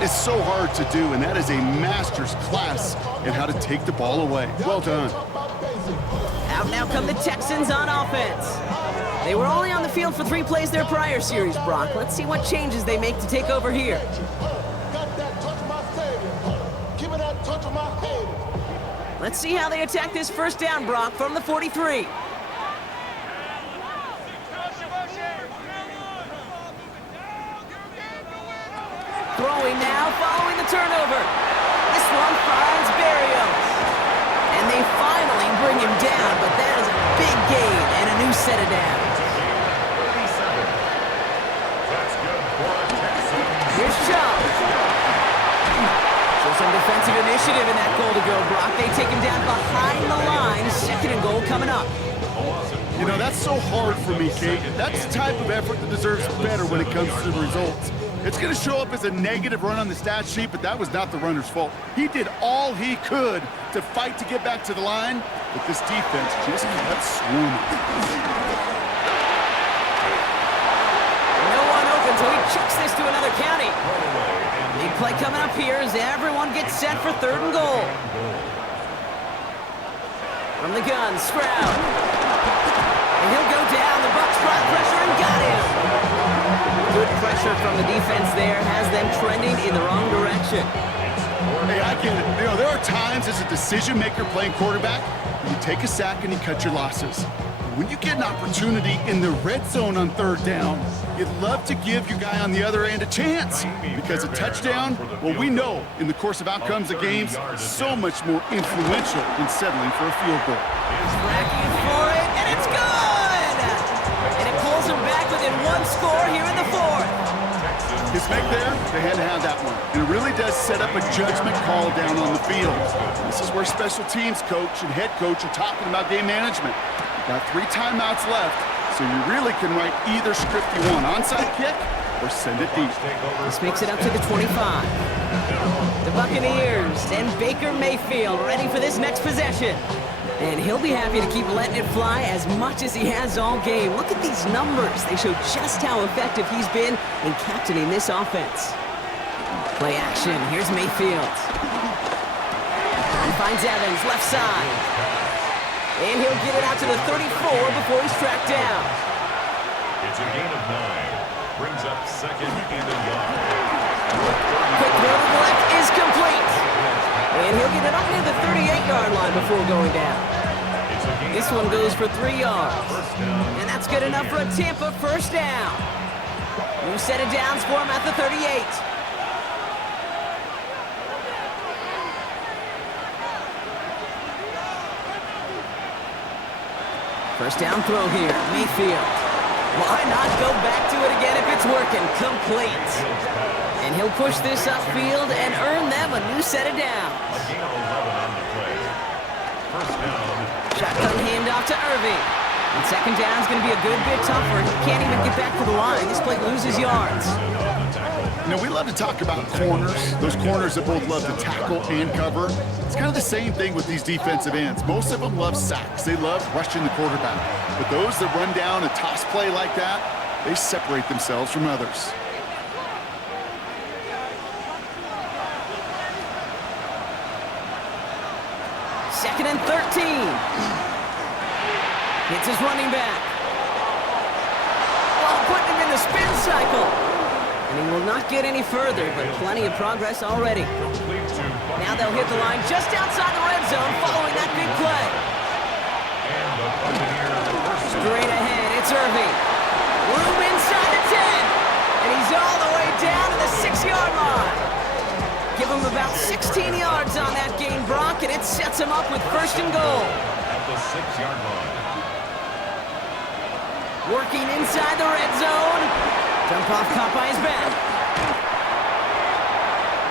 is so hard to do, and that is a master's class in how to take the ball away. Well done. Out now come the Texans on offense. They were only on the field for 3 plays their prior series, Brock. Let's see what changes they make to take over here. Let's see how they attack this first down, Brock, from the 43. Throwing now, following the turnover. This one finds Barrios. And they finally bring him down, but that is a big gain and a new set of downs. That's good for a Texans. Here's Chubb. Show some defensive initiative in that goal to go, Brock. They take him down behind the line. Second and goal coming up. You know, that's so hard for me, Kate. That's the type of effort that deserves better when it comes to the results. It's going to show up as a negative run on the stat sheet, but that was not the runner's fault. He did all he could to fight to get back to the line, but this defense just kept swarming. No one open, so he chucks this to another county. Big play coming up here as everyone gets set for third and goal. From the gun, Stroud. And he'll go down. The Bucs brought pressure and got him. Good pressure from the defense there has them trending in the wrong direction. Hey, I get it. You know, there are times as a decision maker playing quarterback, you take a sack and you cut your losses. When you get an opportunity in the red zone on third down, you'd love to give your guy on the other end a chance. Because a touchdown, well, we know in the course of outcomes of games, is so much more influential than settling for a field goal. Tracking for it, and it's good! And it pulls them back within one score here in the fourth. His make there, they had to have that one. And it really does set up a judgment call down on the field. This is where special teams coach and head coach are talking about game management. You've got 3 timeouts left, so you really can write either script you want. Onside kick or send it deep. This makes it up to the 25. The Buccaneers and Baker Mayfield ready for this next possession. And he'll be happy to keep letting it fly as much as he has all game. Look at these numbers. They show just how effective he's been in captaining this offense. Play action. Here's Mayfield. He finds Evans, left side. And he'll get it out to the 34 before he's tracked down. It's a gain of 9. Brings up second and a yard. Quick throw to the left is complete. And he'll get it up near the 38-yard line before going down. This one goes for 3 yards. And that's good enough for a Tampa first down. New set of downs for him at the 38. First down throw here, Mayfield. Why not go back to it again if it's working? Complete. And he'll push this upfield and earn them a new set of downs. A gain of 11 on the play. First down. Shotgun handoff to Irving. And second down's going to be a good bit tougher. He can't even get back to the line. This play loses yards. You know, we love to talk about corners, those corners that both love to tackle and cover. It's kind of the same thing with these defensive ends. Most of them love sacks. They love rushing the quarterback. But those that run down a toss play like that, they separate themselves from others. Second and 13. Hits his running back. While putting him in the spin cycle. And he will not get any further, but plenty of progress already. Now they'll hit the line just outside the red zone following that big play. Straight ahead, it's Irving. Room inside the 10. And he's all the way down to the 6-yard line. Give him about 16 yards on that gain, Brock, and it sets him up with first and goal. At the 6-yard line. Working inside the red zone. Jump off caught by his back.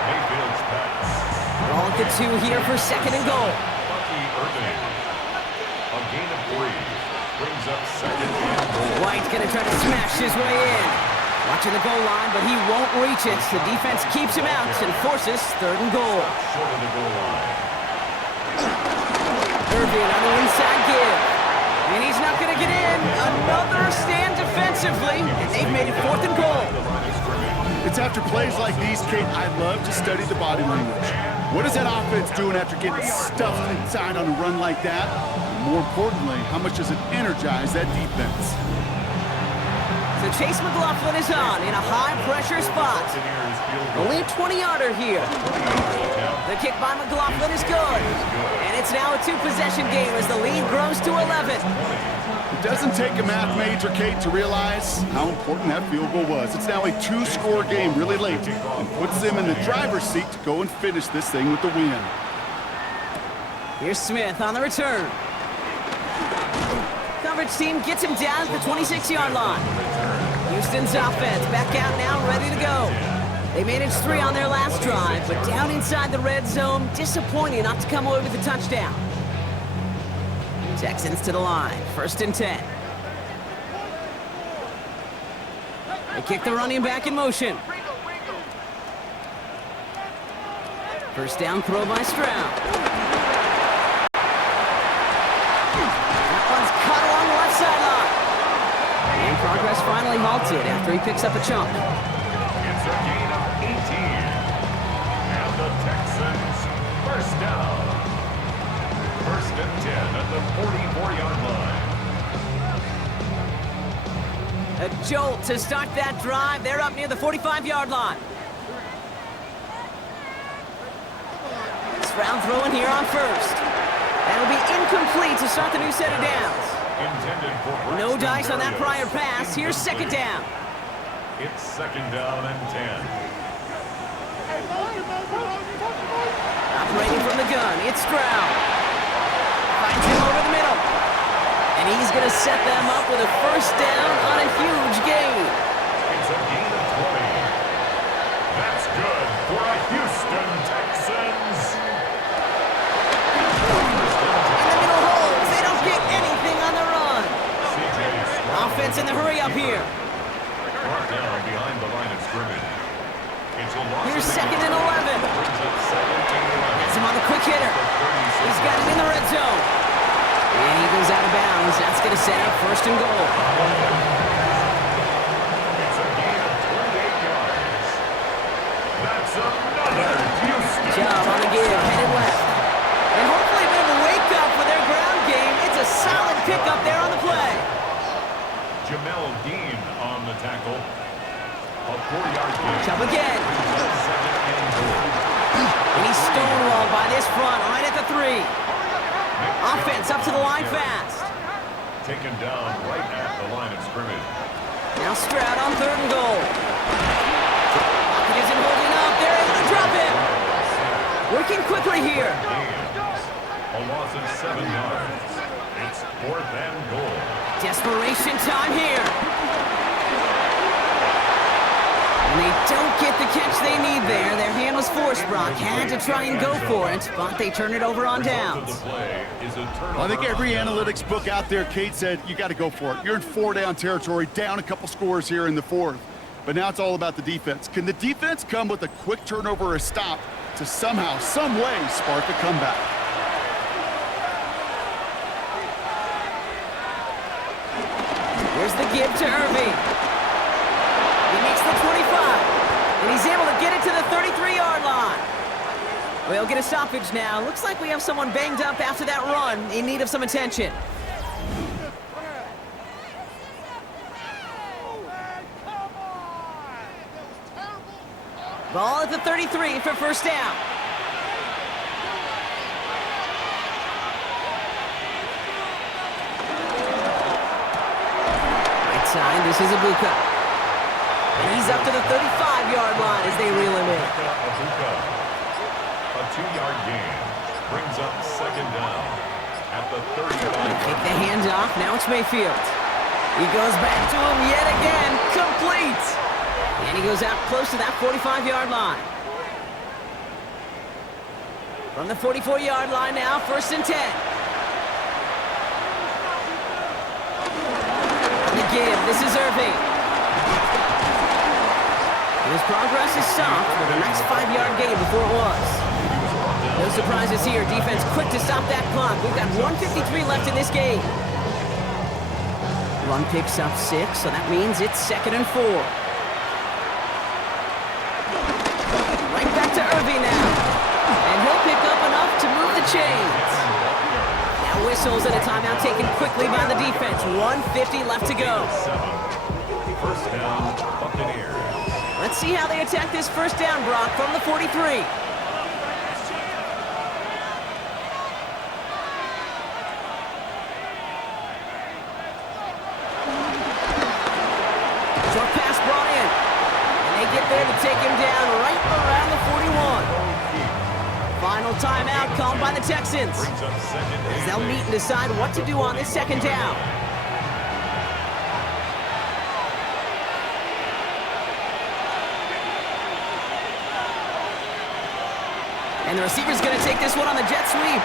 Mayfield's pass. Ball at the 2 here for second and goal. Bucky Irving. A gain of 3. Brings up second and goal. White's going to try to smash his way in. Watching the goal line, but he won't reach it. The defense keeps him out and forces third and goal. Short of the goal line. Irving on the inside give. And he's not going to get in. Another stand defensively. And they've made it fourth and goal. It's after plays like these, Kate, I love to study the body language. What is that offense doing after getting stuffed inside on a run like that? And more importantly, how much does it energize that defense? So Chase McLaughlin is on in a high-pressure spot. Only a 20-yarder here. The kick by McLaughlin is good. And it's now a 2-possession game as the lead grows to 11. It doesn't take a math major, Kate, to realize how important that field goal was. It's now a 2-score game really late and puts them in the driver's seat to go and finish this thing with the win. Here's Smith on the return. Coverage team gets him down at the 26-yard line. Houston's offense back out now, ready to go. They managed 3 on their last drive, but down inside the red zone, disappointing not to come away with a touchdown. Texans to the line, first and 10. They kick the running back in motion. First down throw by Stroud. That one's cut along the left sideline. And progress finally halted after he picks up a chunk. It's a gain of 18. And the Texans first down. First and 10 at the 44-yard line. A jolt to start that drive. They're up near the 45-yard line. Stroud throwing here on first. That'll be incomplete to start the new set of downs. Intended for No Braxton dice on that Berrios. prior pass. Here's second down. It's second down and 10. Operating from the gun, it's Stroud. Finds him over the middle. And he's going to set them up with a first down on a huge gain. It's a gain of 20. That's good for a Houston Texans. In the middle holes, they don't get anything on the run. CJ Stroud Offense in the hurry up here. brought down behind the line of scrimmage. It's a loss. Here's of second and 11. Brings up second and 11. Has him on the quick hitter. He's got it in the red zone. And he goes out of bounds. That's going to set up first and goal. It's a gain of 28 yards. That's another Houston. Job on the give, headed left. And hopefully a bit of a wake-up for their ground game. It's a solid pickup there on the play. Jamel Dean on the tackle. A 4-yard gain. Chubb again. Brings up second and goal. And he's stonewalled by this front right at the 3. Offense up to the line fast. Taken down right at the line of scrimmage. Now Stroud on third and goal. Pocket isn't holding up. They're able to drop him. Working quickly here. A loss of 7 yards. It's fourth and goal. Desperation time here. And they don't get the catch they need there. Their hand was forced, Brock. Had to try and go for it, but they turn it over on downs. The play is a turnover. I think every analytics book out there, Kate, said you got to go for it. You're in 4-down territory, down a couple scores here in the 4th. But now it's all about the defense. Can the defense come with a quick turnover or a stop to somehow, some way, spark a comeback? Here's the give to Irving. He makes the 25, and he's able to get it to the 33-yard line. We'll get a stoppage now. Looks like we have someone banged up after that run, in need of some attention. Ball at the 33 for first down. Right side, this is Ibuka. And he's up to the 35-yard line as they reel him in. A 2-yard gain brings up second down at the 35. Kick the handoff. Now it's Mayfield. He goes back to him yet again. Complete. And he goes out close to that 45-yard line. From the 44-yard line now, first and 10. On the give, this is Irving. His progress is stopped with a nice 5-yard gain before it was. No surprises here. Defense quick to stop that clock. We've got 1:53 left in this game. Run picks up 6, so that means it's 2nd and 4. Right back to Irving now. And he'll pick up enough to move the chains. Now whistles and a timeout taken quickly by the defense. 1:50 left to go. First down, Buccaneers. Let's see how they attack this first down, Brock, from the 43. Short pass brought in. And they get there to take him down right around the 41. Final timeout called by the Texans. Brings up second As and they'll meet and decide what to do on this second down. And the receiver's going to take this one on the jet sweep.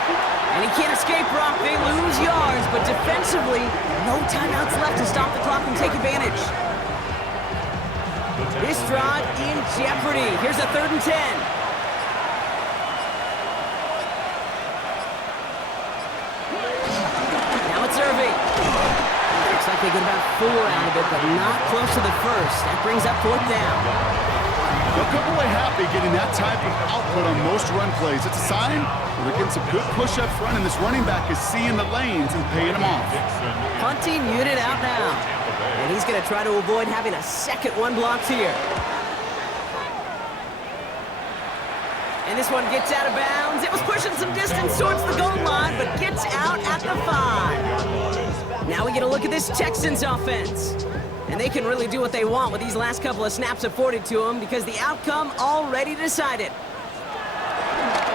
And he can't escape, Brock. They lose yards, but defensively, no timeouts left to stop the clock and take advantage. This drive in jeopardy. Here's a 3rd and 10. Now it's Irving. Looks like they get about 4 out of it, but not close to the first. That brings up 4th down. They'll come away happy getting that type of output on most run plays. It's a sign that they're getting some good push up front, and this running back is seeing the lanes and paying them off. Punting unit out now. And he's going to try to avoid having a second one blocked here. And this one gets out of bounds. It was pushing some distance towards the goal line, but gets out at the 5. Now we get a look at this Texans offense. And they can really do what they want with these last couple of snaps afforded to them because the outcome already decided.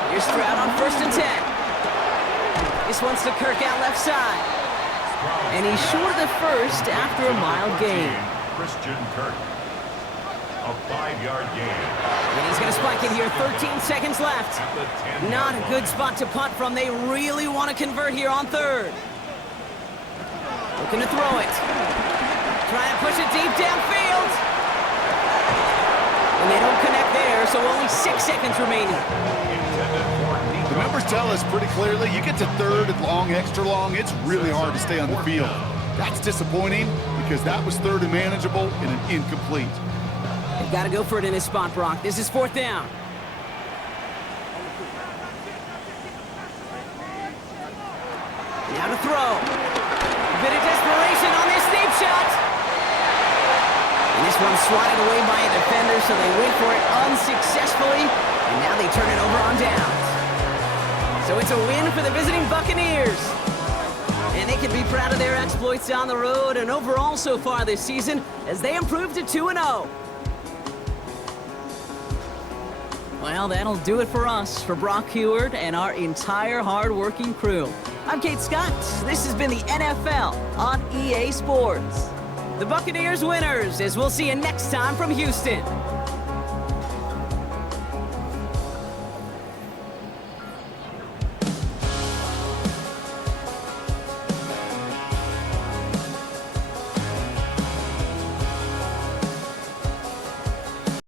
Here's Stroud on 1st and 10. This one's to Kirk out left side. And he's short of the first after a mild gain. Christian Kirk. A 5-yard gain. And he's going to spike it here. 13 seconds left. Not a good spot to punt from. They really want to convert here on 3rd. Looking to throw it. Trying to push it deep downfield. And they don't connect there, so only 6 seconds remaining. The numbers tell us pretty clearly, you get to 3rd and long, extra long, it's really hard to stay on the field. That's disappointing because that was 3rd and manageable and an incomplete. They've got to go for it in this spot, Brock. This is 4th down. Now to throw. A bit of desperation on this deep shot. And this one's swatted away by a defender, so they wait for it unsuccessfully. And now they turn it over on downs. So it's a win for the visiting Buccaneers. And they can be proud of their exploits on the road and overall so far this season as they improve to 2-0. Well, that'll do it for us, for Brock Heward and our entire hard-working crew. I'm Kate Scott. This has been the NFL on EA Sports. The Buccaneers winners, as we'll see you next time from Houston.